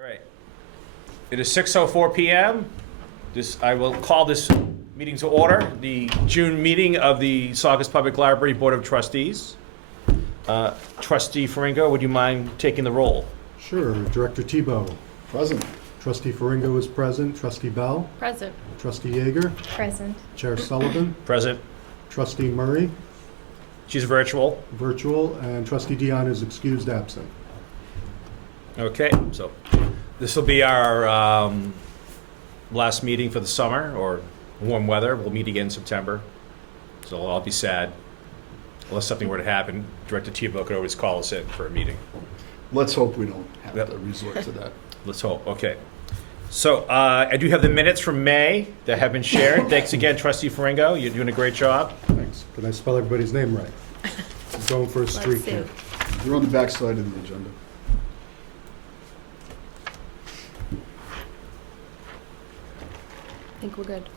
All right. It is 6:04 p.m. I will call this meeting to order, the June meeting of the Saugus Public Library Board of Trustees. Trustee Faringo, would you mind taking the roll? Sure. Director Tebow. Present. Trustee Faringo is present. Trustee Bell. Present. Trustee Yeager. Present. Chair Sullivan. Present. Trustee Murray, She's virtual. virtual. And Trustee Dion is excused absent. Okay, so this will be our last meeting for the summer, or warm weather. We'll meet again in September. So I'll be sad. Unless something were to happen, Director Tebow could always call us in for a meeting. Let's hope we don't have Yep. to resort to that. Let's hope. Okay. So I do have the minutes from May that have been shared. Thanks again, Trustee Faringo. You're doing a great job. Thanks. Can I spell everybody's name right? I'm going for a streak Let's see. here. You're on the back side of the agenda. I think we're good.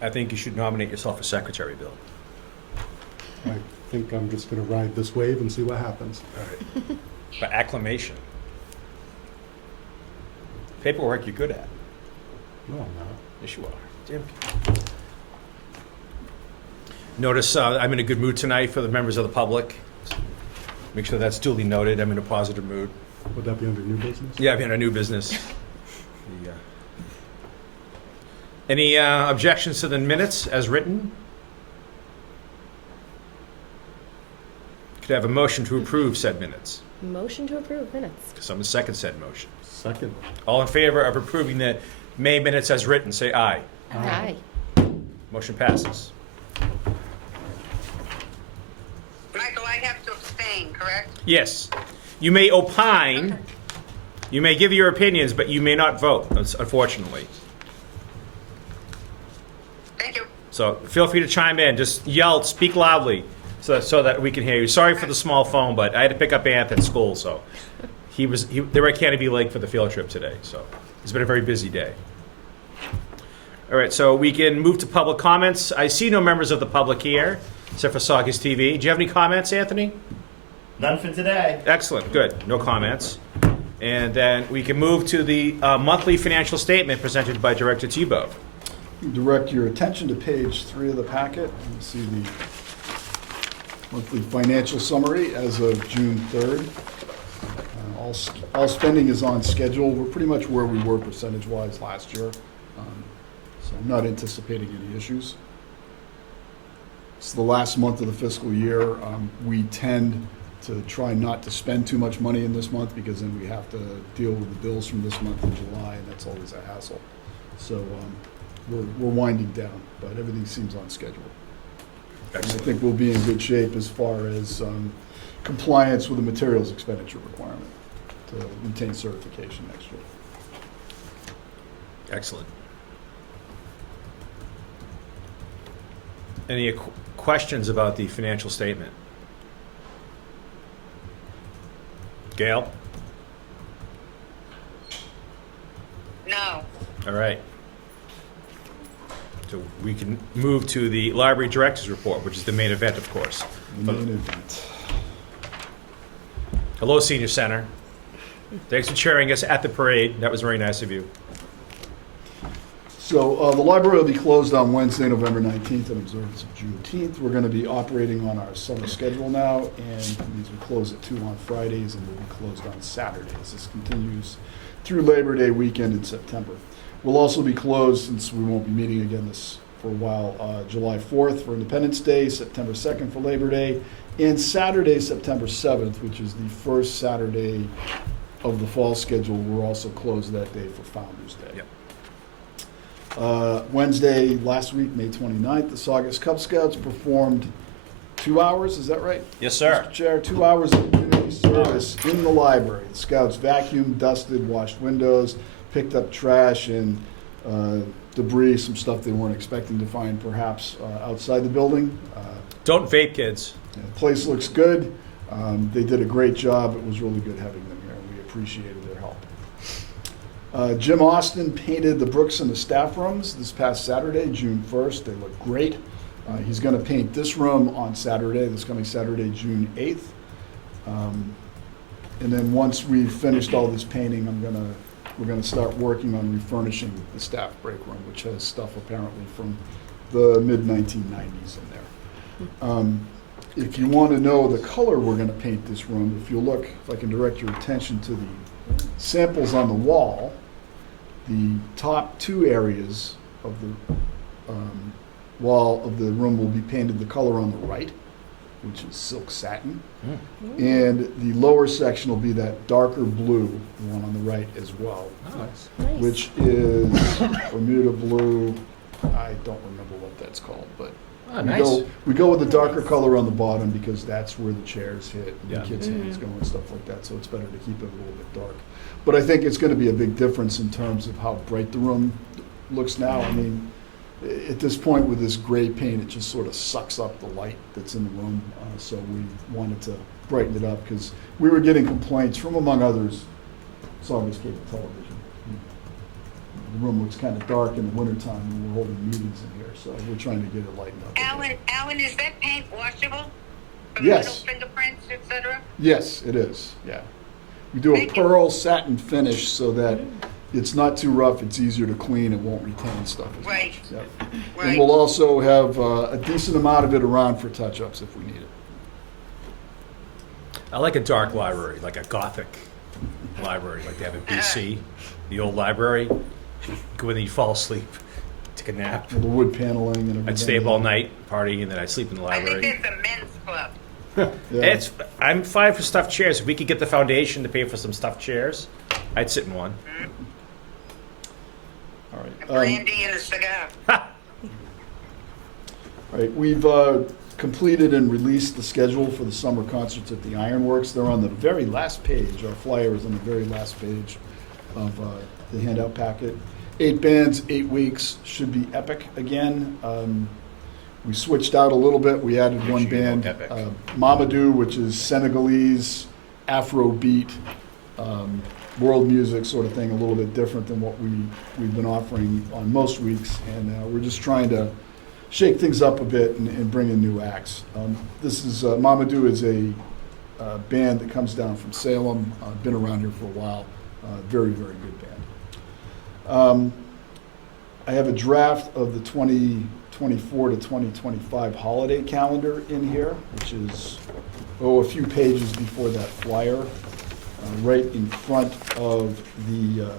I think you should nominate yourself for secretary, Bill. I think I'm just going to ride this wave and see what happens. All right. By acclamation. Paperwork you're good at. No, I'm not. Yes, you are. Damn. Notice I'm in a good mood tonight for the members of the public. Make sure that's duly noted. I'm in a positive mood. Would that be under new business? Yeah, I've had a new business. Any objections to the minutes as written? Could I have a motion to approve said minutes? Motion to approve minutes. Someone second said motion. Second. All in favor of approving the May minutes as written, say aye. Aye. Motion passes. Michael, I have to abstain, correct? Yes. You may opine, you may give your opinions, but you may not vote, unfortunately. Thank you. So feel free to chime in. Just yell, speak loudly, so that we can hear you. Sorry for the small phone, but I had to pick up Anth at school, so they were at Canopy Lake for the field trip today. So it's been a very busy day. All right, so we can move to public comments. I see no members of the public here, except for Saugus TV. Do you have any comments, Anthony? None for today. Excellent, good. No comments. And then we can move to the monthly financial statement presented by Director Tebow. Direct your attention to page 3 of the packet. You see the monthly financial summary as of June 3rd. All spending is on schedule. We're pretty much where we were percentage-wise last year. So I'm not anticipating any issues. It's the last month of the fiscal year. We tend to try not to spend too much money in this month because then we have to deal with the bills from this month in July, and that's always a hassle. So we're winding down, but everything seems on schedule. And I think we'll be in good shape as far as compliance with the materials expenditure requirement to retain certification next year. Excellent. Any questions about the financial statement? Gail? No. All right. So we can move to the library director's report, which is the main event, of course. The main event. Hello, Senior Center. Thanks for cheering us at the parade. That was very nice of you. So the library will be closed on Wednesday, November 19th in observance of Juneteenth. We're going to be operating on our summer schedule now, and these will close at 2 on Fridays and will be closed on Saturdays. This continues through Labor Day weekend in September. We'll also be closed, since we won't be meeting again this for a while, July 4th for Independence Day, September 2nd for Labor Day, and Saturday, September 7th, which is the first Saturday of the fall schedule. We're also closed that day for Founders Day. Yep. Wednesday, last week, May 29th, the Saugus Cub Scouts performed 2 hours, is that right? Yes, sir. Mr. Chair, 2 hours of community service in the library. The Scouts vacuumed, dusted, washed windows, picked up trash and debris, some stuff they weren't expecting to find perhaps outside the building. Don't vape, kids. The place looks good. They did a great job. It was really good having them here, and we appreciated their help. Jim Austin painted the brooks in the staff rooms this past Saturday, June 1st. They look great. He's going to paint this room on Saturday, this coming Saturday, June 8th. And then once we've finished all this painting, we're gonna start working on refurnishing the staff break room, which has stuff apparently from the mid-1990s in there. If you want to know the color we're going to paint this room, if you look, if I can direct your attention to the samples on the wall, the top two areas of the wall of the room will be painted the color on the right, which is silk satin. And the lower section will be that darker blue one on the right as well, Nice. Nice. which is Bermuda blue. I don't remember what that's called, but Oh, we nice. we go with the darker color on the bottom because that's where the chairs hit and Yeah. the kids' hands go and stuff like that, so it's better to keep it a little bit dark. But I think it's gonna be a big difference in terms of how bright the room looks now. I mean, at this point with this gray paint, it just sort of sucks up the light that's in the room. So we wanted to brighten it up because we were getting complaints from, among others, Saugus Cable Television. The room looks kind of dark in the wintertime when we're holding meetings in here, so we're trying to get it lightened up. a bit. Alan, is that paint washable? For Yes. little fingerprints, etc.? Yes, it is, yeah. We do a Thank you. pearl satin finish so that it's not too rough, it's easier to clean, it won't retain stuff as much. Right. Yep. And Right. we'll also have a decent amount of it around for touch-ups if we need it. I like a dark library, like a Gothic library, like they have in BC, the old library. Go in there, you fall asleep, take a nap. With the wood paneling and everything. I'd stay up all night, party, and then I'd sleep in the I think library. there's a men's club. Yeah. I'm fine for stuffed chairs. If we could get the foundation to pay for some stuffed chairs, I'd sit in one. All A right. brandy and a cigar. All right, we've completed and released the schedule for the summer concerts at the Ironworks. They're on the very last page. Our flyer is on the very last page of the handout packet. 8 bands, 8 weeks, should be epic again. We switched out a little bit. We added one Sure you band, go epic. Mamadou, which is Senegalese, Afrobeat, world music sort of thing, a little bit different than what we've been offering on most weeks. And we're just trying to shake things up a bit and bring in new acts. This is, Mamadou is a band that comes down from Salem, been around here for a while. Very, very good band. I have a draft of the 2024 to 2025 holiday calendar in here, which is, a few pages before that flyer, right in front of the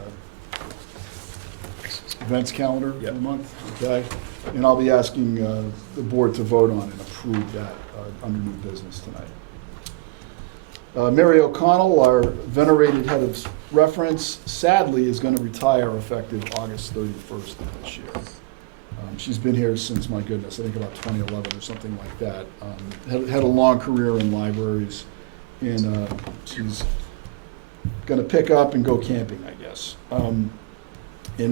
events calendar for the Yep. month, okay? And I'll be asking the board to vote on and approve that under new business tonight. Mary O'Connell, our venerated head of reference, sadly is going to retire effective August 31st of this year. She's been here since, my goodness, I think about 2011 or something like that. Had a long career in libraries, and she's going to pick up and go camping, I guess. And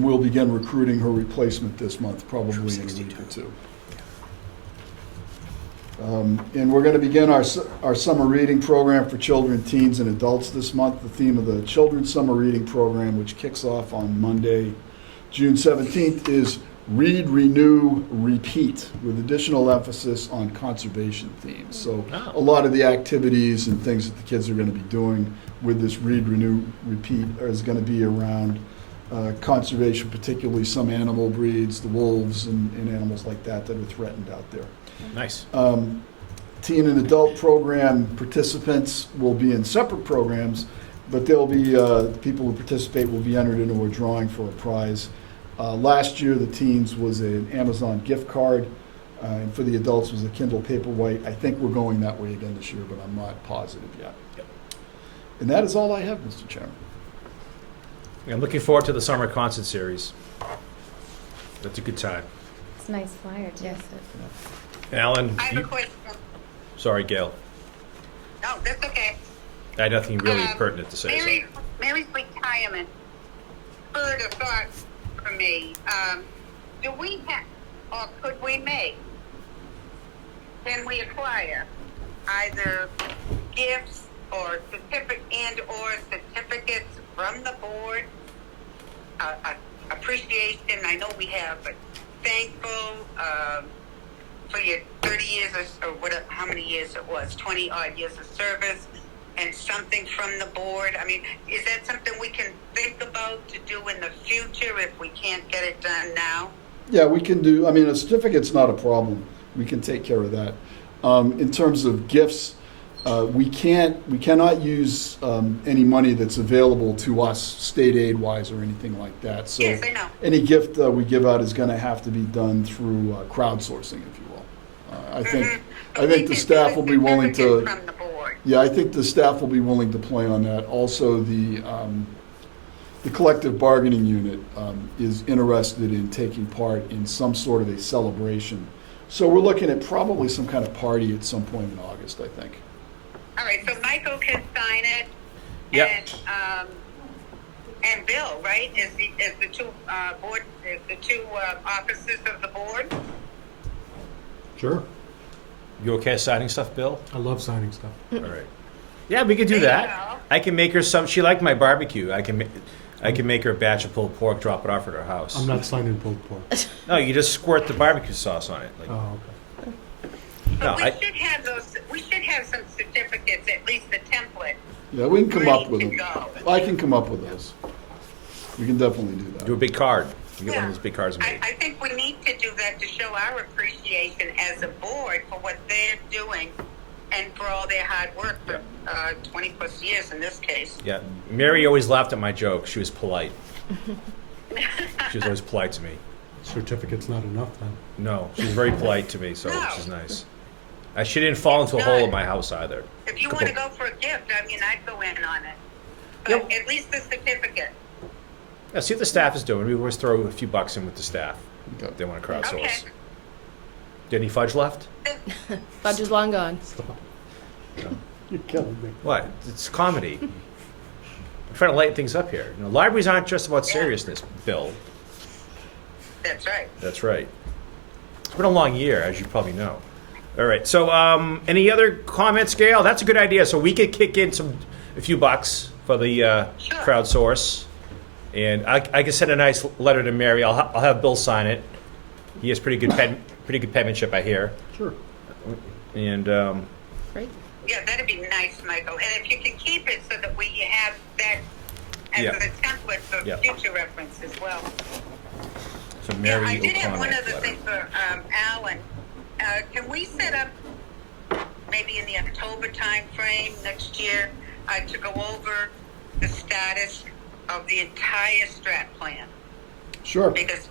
we'll begin recruiting her replacement this month, probably in a week or two. And we're going to begin our summer reading program for children, teens, and adults this month. The theme of the Children's Summer Reading Program, which kicks off on Monday, June 17th, is Read, Renew, Repeat, with additional emphasis on conservation themes. So Oh. a lot of the activities and things that the kids are going to be doing with this Read, Renew, Repeat is going to be around conservation, particularly some animal breeds, the wolves and animals like that are threatened out there. Nice. Teen and adult program participants will be in separate programs, but they'll be, the people who participate will be entered into a drawing for a prize. Last year, the teens was an Amazon gift card, and for the adults was a Kindle Paperwhite. I think we're going that way again this year, but I'm not positive yet. Yep. And that is all I have, Mr. Chairman. I'm looking forward to the summer concert series. That's a good time. It's a nice flyer, too. Alan, I have a question. sorry, Gail. No, that's okay. I had nothing really Um, pertinent to say. So. Mary's retirement spurred a thought for me. Do we have, or could we make, can we acquire either gifts or certificates from the board? Appreciation, I know we have, but thankful for your 30 years or whatever, how many years it was, 20 odd years of service. and something from the board? I mean, is that something we can think about to do in the future if we can't get it done now? Yeah, we can do, I mean, a certificate's not a problem. We can take care of that. In terms of gifts, we cannot use any money that's available to us, state aid-wise or anything like that. So Yes, I know. any gift we give out is going to have to be done through crowdsourcing, if you will. I think But I we think the can staff do will a be willing to. certificate from the board. Yeah, I think the staff will be willing to play on that. Also, the collective bargaining unit is interested in taking part in some sort of a celebration. So we're looking at probably some kind of party at some point in August, I think. All right, so Michael can sign it. Yep. And Bill, right, is the two officers of the board? Sure. You okay signing stuff, Bill? I love signing stuff. All right. Yeah, we could do There you that. go. I can make her some. She liked my barbecue. I can make her a batch of pulled pork. Drop it off at her house. I'm not signing pulled pork. No, you just squirt the barbecue sauce on it. Like, Oh, okay. no, But we I, should have those, we should have some certificates, at least the template. Yeah, we can come up with Ready them. to go. I can come up with those. We can definitely do do a that. big card. You get one Yeah. of those big cards made. I think we need to do that to show our appreciation as a board for what they're doing and for all their hard work for 20 plus years in this case. Yeah, Mary always laughed at my joke. She was polite. She was always polite to me. Certificate's not enough then. No, she was very polite to me, so No. she's nice. She didn't fall into a hole in my house either. If you want to go for a gift, I mean, I'd go in on it. Yep. But at least the certificate. Yeah, see what the staff is doing. We always throw a few bucks in with the staff. Okay. They want to crowdsource. Okay. Got any fudge left? Fudge is long gone. Stop. You're killing me. What? It's comedy. I'm trying to lighten things up here. You know, libraries aren't just about seriousness, Bill. That's right. That's right. It's been a long year, as you probably know. All right. So, any other comments, Gail? That's a good idea. So we could kick in a few bucks for the Sure. crowdsource, and I can send a nice letter to Mary. I'll have Bill sign it. He has pretty good penmanship, I hear. Sure. And Great. Yeah, that'd be nice, Michael. And if you can keep it so that we have that as Yeah. a template for Yeah. future reference as well. so Mary Yeah, I did have O'Connor one other letter. thing for Alan. Can we set up maybe in the October time frame next year to go over the status of the entire strat plan? Sure. Because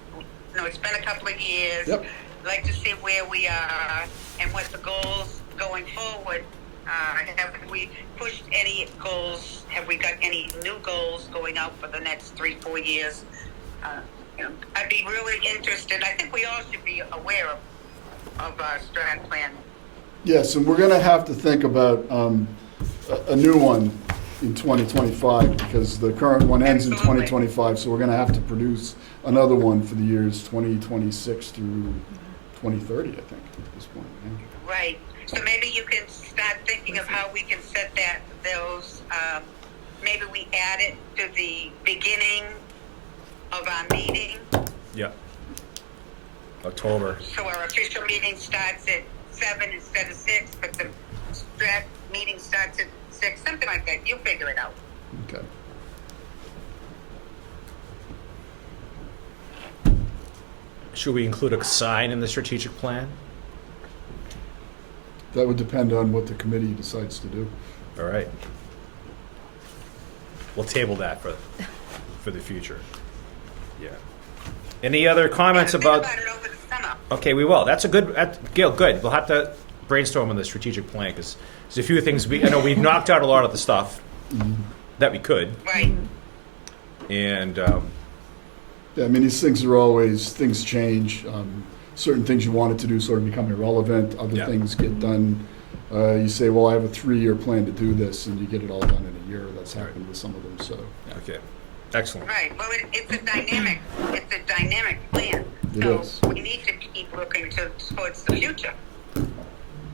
it's been a couple of years. Yep. I'd like to see where we are and what the goals going forward. Have we pushed any goals? Have we got any new goals going out for the next 3-4 years? I'd be really interested. I think we all should be aware of our strat plan. Yes, and we're going to have to think about a new one in 2025 because the current one ends in Absolutely. 2025. So we're going to have to produce another one for the years 2026 through 2030, I think, at this point. Yeah. Right. So maybe you can start thinking of how we can set those. Maybe we add it to the beginning of our meeting. Yeah. October. So our official meeting starts at 7 instead of 6, but the strat meeting starts at 6, something like that. You figure it out. Okay. Should we include a sign in the strategic plan? That would depend on what the committee decides to do. All right. We'll table that for the future. Yeah. Any other comments Think about? about it over the summer. Okay, we will. That's a good, Gail, good. We'll have to brainstorm on the strategic plan because there's a few things I know we've knocked out a lot of the stuff that we could. Right. And, Yeah, I mean, these things are always, things change. Certain things you wanted to do sort of become irrelevant. Other Yeah. things get done. You say, well, I have a 3-year plan to do this, and you get it all done in a year. That's happened with some of them, so. Yeah. okay, excellent. Right. Well, it's a dynamic plan. It So is. we need to keep looking towards the future.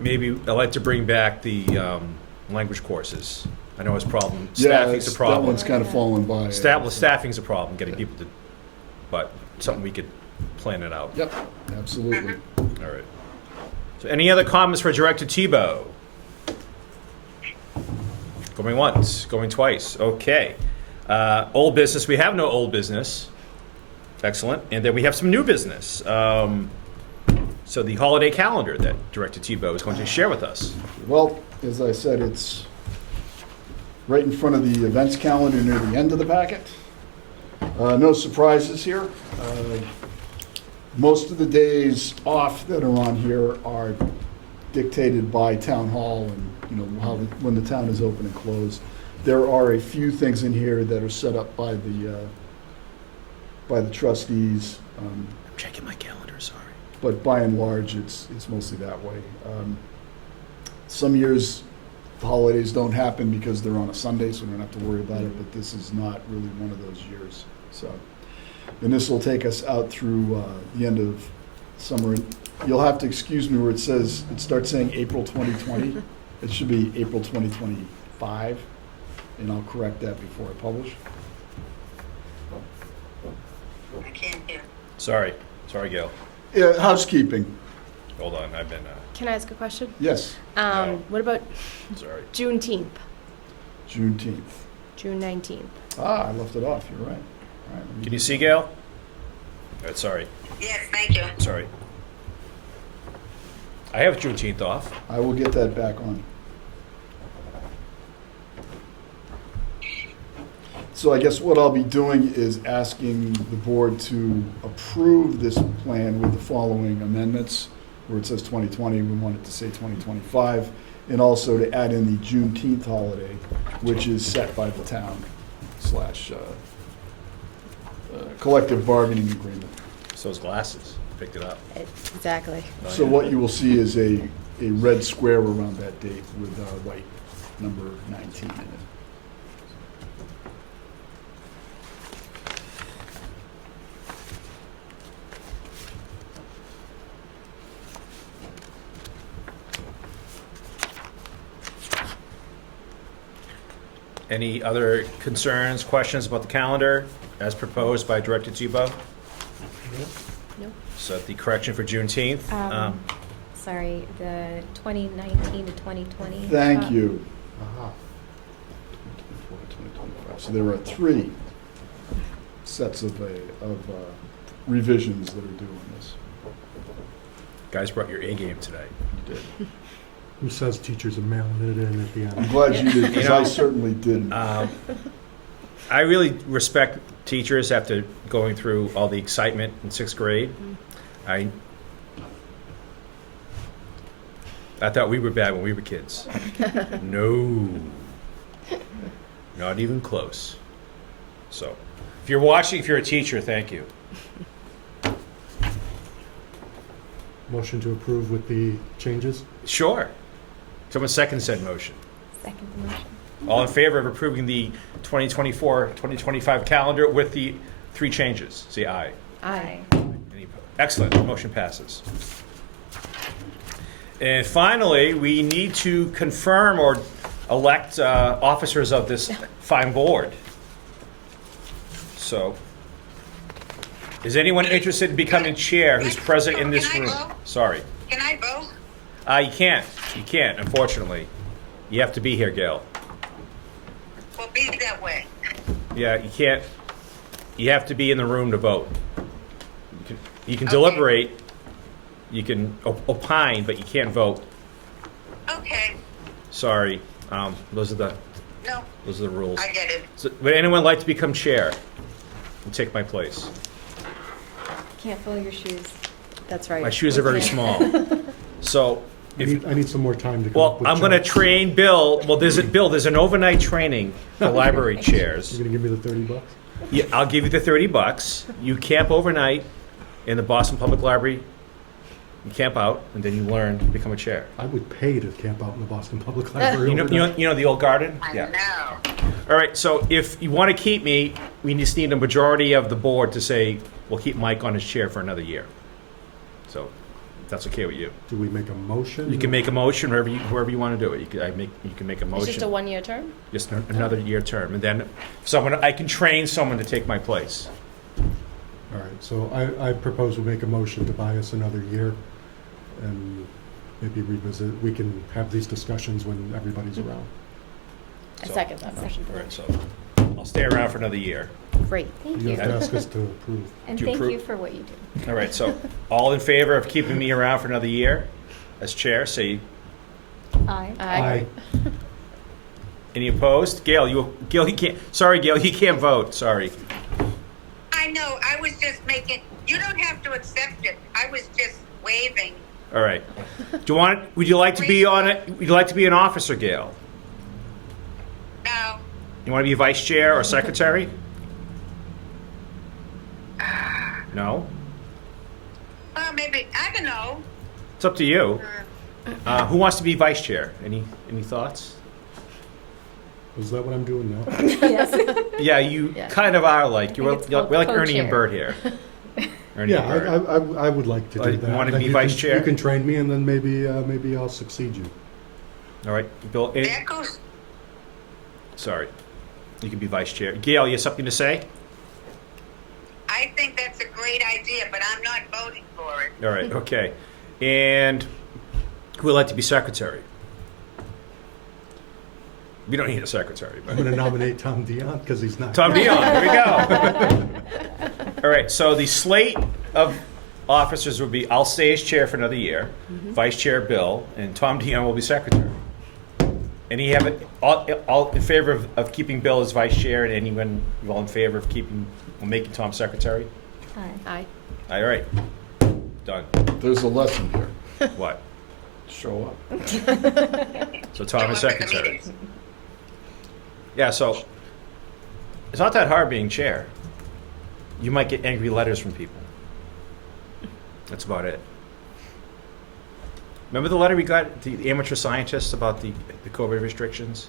Maybe I'd like to bring back the language courses. I know it's a problem. Yeah, Staffing's a that problem. one's kind of fallen by. Staffing's a problem, getting Yeah. people to, but something we could plan it out. Yep, absolutely. All right. So any other comments for Director Tebow? Going once, going twice. Okay. Old business. We have no old business. Excellent. And then we have some new business. So the holiday calendar that Director Tebow is going to share with us. Well, as I said, it's right in front of the events calendar near the end of the packet. No surprises here. Most of the days off that are on here are dictated by town hall and, when the town is open and closed. There are a few things in here that are set up by the trustees. I'm checking my calendar, sorry. But by and large, it's mostly that way. Some years, the holidays don't happen because they're on a Sunday, so we don't have to worry about it, but this is not really one of those years. So, and this will take us out through the end of summer. You'll have to excuse me where it starts saying April 2020. It should be April 2025, and I'll correct that before I publish. I can't hear. Sorry, Gail. Yeah, housekeeping, Hold on, I've been, Can I ask a question? yes, No. What about sorry. Juneteenth, Juneteenth. June 19th? Ah, I left it off, you're right. All right, let me- Can you see, Gail? All right, sorry, Yes, thank you. sorry. I have Juneteenth off. I will get that back on. So I guess what I'll be doing is asking the board to approve this plan with the following amendments. Where it says 2020, we want it to say 2025, and also to add in the Juneteenth holiday, which is set by the town / collective bargaining agreement. It's those glasses. Picked it up. Exactly. So what you will see is a red square around that date with white number 19 in it. Any other concerns, questions about the calendar as proposed by Director Tebow? No. So the correction for Juneteenth. Sorry, the 2019 to 2020. Thank top. you. Aha. 2025. So there are 3 sets of revisions that are due on this. Guys brought your A game today. You did. Who says teachers are mailing it in at the I'm end? glad you did, because You know, I certainly didn't. I really respect teachers after going through all the excitement in 6th grade. I thought we were bad when we were kids. No. Not even close. So, if you're watching, if you're a teacher, thank you. Motion to approve with the changes? Sure. Someone second said motion. Second motion. All in favor of approving the 2024-2025 calendar with the 3 changes? Say aye. Aye. Any opposed? Excellent. The motion passes. And finally, we need to confirm or elect officers of this fine board. So, is anyone interested in becoming chair who's present in this Can I room? vote? Sorry. Can I vote? You can't. You can't, unfortunately. You have to be here, Gail. Well, be that way. Yeah, you can't. You have to be in the room to vote. You can Okay. deliberate, you can opine, but you can't vote. Okay. Sorry. Those are the No, rules. I get it. So, would anyone like to become chair and take my place? Can't fill your shoes. That's right. My shoes are very small. So, I need some more time to come well, up with I'm going to charts. train Bill. Well, there's an overnight training for library chairs. You're gonna give me the $30? Yeah, I'll give you the $30. You camp overnight in the Boston Public Library. You camp out, and then you learn to become a chair. I would pay to camp out in the Boston Public Library. You know the old garden? I Yeah. know. All right, so if you want to keep me, we just need a majority of the board to say, we'll keep Mike on his chair for another year. So, if that's okay with you. Do we make a motion? You can make a motion wherever you want to do it. You can make a It's just a motion, 1-year term? just another year term. And then I can train someone to take my place. All right, so I propose we make a motion to buy us another year and maybe revisit. We can have these discussions when everybody's around. I So- second that motion. All right, so I'll stay around for another year. Great. Thank You you. have to ask us to approve. And Do you thank approve? you for what you do. All right, so all in favor of keeping me around for another year as chair, say Aye. Aye. any opposed? Gail, you can't, sorry, Gail, you can't vote, sorry. I know, I was just making, you don't have to accept it. I was just waving. All right. Would you like to be on it? Would you like to be an officer, Gail? No, You want to be vice chair or secretary? No? well, maybe, I don't know. It's up to you. Who wants to be vice chair? Any thoughts? Is that what I'm doing now? Yes. Yeah, you Yeah. kind of are like, think it's called we're like Ernie and co-chair. Bert here. Ernie Yeah, and Bert. I would like to Oh, do you that. wanna Then be you vice can- chair? You can train me, and then maybe I'll succeed you. All right, Bill, That goes, sorry. You can be vice chair. Gail, you have something to say? I think that's a great idea, but I'm not voting for it. All right, okay. And who would like to be secretary? We don't need a secretary, I'm but going to nominate Tom Dion because he's not. Tom Dion, there we go. All right, so the slate of officers would be, I'll stay as chair for another year, vice chair Bill, and Tom Dion will be secretary. And you have it, all in favor of keeping Bill as vice chair, and anyone all in favor of making Tom secretary? Aye. Aye. All right, done. There's a lesson here. What? Show up. So Tom is Show up at the secretary. meetings. Yeah, so it's not that hard being chair. You might get angry letters from people. That's about it. Remember the letter we got, the amateur scientists, about the COVID restrictions?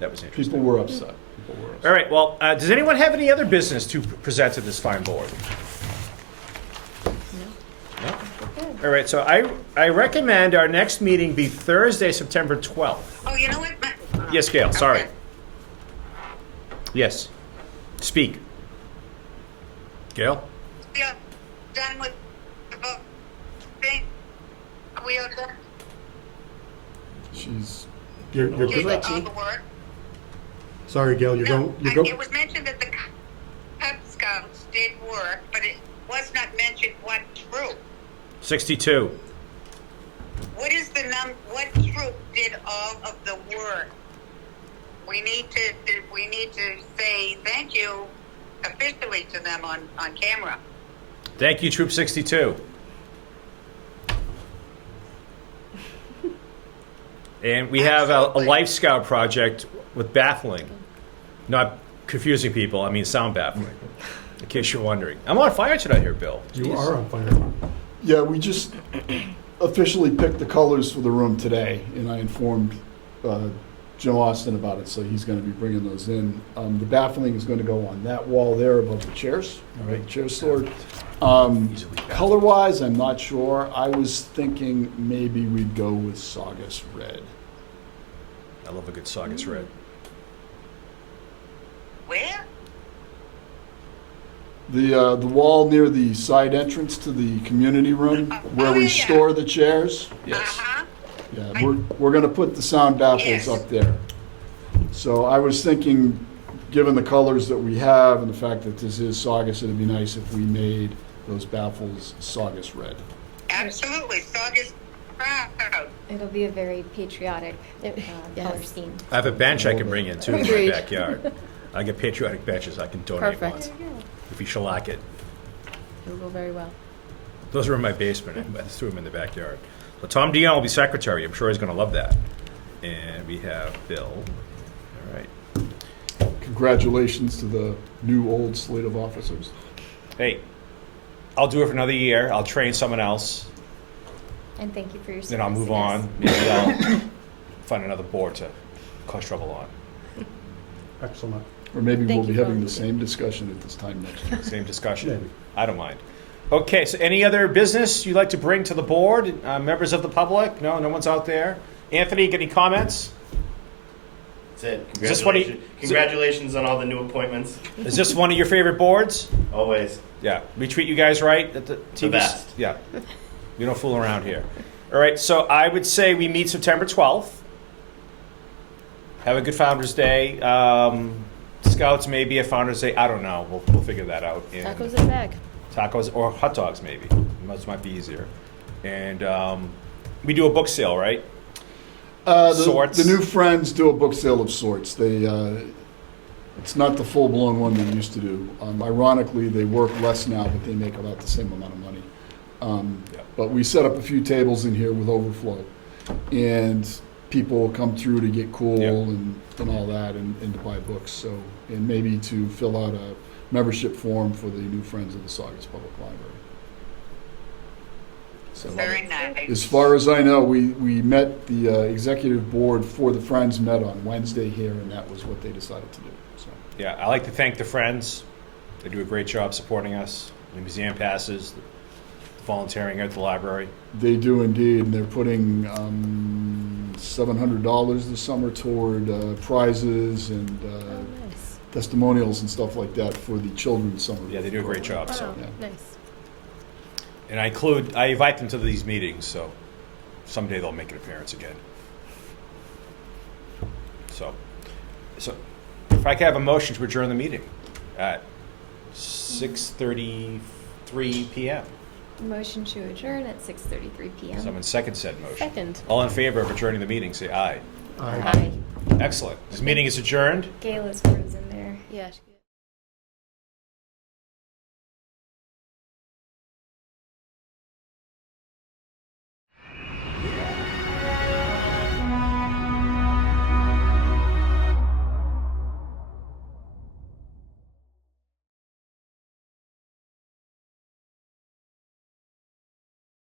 That was interesting. People were upset. People were upset. All right, well, does anyone have any other business to present to this fine board? No? All right, so I recommend our next meeting be Thursday, September 12th. Oh, you know what? Yes, Gail, sorry. Okay. Yes. Speak. Gail? We are done with the vote thing? We are done? You're Did good. all the work? Sorry, Gail, you're No, going. You're going. it was mentioned that the Cub Scouts did work, but it was not mentioned what troop. 62. What is the what troop did all of the work? We need to say thank you officially to them on camera. Thank you, Troop 62. And we have a Absolutely. Life Scout project with baffling. Not confusing people, I mean sound baffling. In case you're wondering. I'm on fire tonight here, Bill. You Jeez. are on fire. Yeah, we just officially picked the colors for the room today, and I informed Jim Austin about it, so he's going to be bringing those in. The baffling is going to go on that wall there above the chairs, right, chair stored. Color-wise, I'm not sure. I was thinking maybe we'd go with Saugus red. I love a good Saugus red. Where? The wall near the side entrance to the community room, where we yeah. store the chairs. Yes. Uh-huh. Yeah, we're gonna put the sound baffles Yes. up there. So I was thinking, given the colors that we have and the fact that this is Saugus, it'd be nice if we made those baffles Saugus red. Absolutely. Saugus proud. It'll be a very patriotic Yes. color scheme. I have a bench I can bring in too in my Agreed. backyard. I get patriotic benches I can donate Perfect. one if you shellac it. It'll go very well. Those are in my basement. I threw them in the backyard. So Tom Dion will be secretary. I'm sure he's going to love that. And we have Bill. All right. Congratulations to the new old slate of officers. Hey, I'll do it for another year. I'll train someone else. And thank you for your service. Then I'll move yes. on. Maybe I'll find another board to cause trouble on. Excellent. Or maybe Thank we'll be you having the both. same discussion at this time next year. Same discussion. Maybe. I don't mind. Okay, so any other business you'd like to bring to the board? Members of the public? No, no one's out there. Anthony, get any comments? That's it. Is this what he- Congratulations on all the new appointments. Is this one of your favorite boards? Always. Yeah, we treat you guys right at the TV? best. Yeah, we don't fool around here. All right, so I would say we meet September 12th. Have a good Founder's Day. Scouts maybe a Founder's Day. I don't know. We'll figure that out. And Tacos in a bag. tacos or hot dogs maybe. Those might be easier. And we do a book sale, right? Sorts. The new friends do a book sale of sorts. It's not the full-blown one they used to do. Ironically, they work less now, but they make about the same amount of money. Yeah. But we set up a few tables in here with overflow, and people come through to get cool Yeah. and all that, and to buy books. So, and maybe to fill out a membership form for the new friends of the Saugus Public Library. So, Very nice. as far as I know, we met, the executive board for the Friends met on Wednesday here, and that was what they decided to do. So, Yeah, I like to thank the Friends. They do a great job supporting us. The museum passes, the volunteering at the library. they do indeed, and they're putting $700 this summer toward prizes and Oh, nice. testimonials and stuff like that for the children's summer. Yeah, they do a great job. So, Wow, Yeah. nice. and I invite them to these meetings. So someday they'll make an appearance again. So if I could have a motion to adjourn the meeting at 6:33 p.m. Motion to adjourn at 6:33 p.m. Someone second said motion. Second. All in favor of adjourning the meeting, say aye. Aye. Excellent. This meeting is adjourned. Gayla's frozen there. Yeah.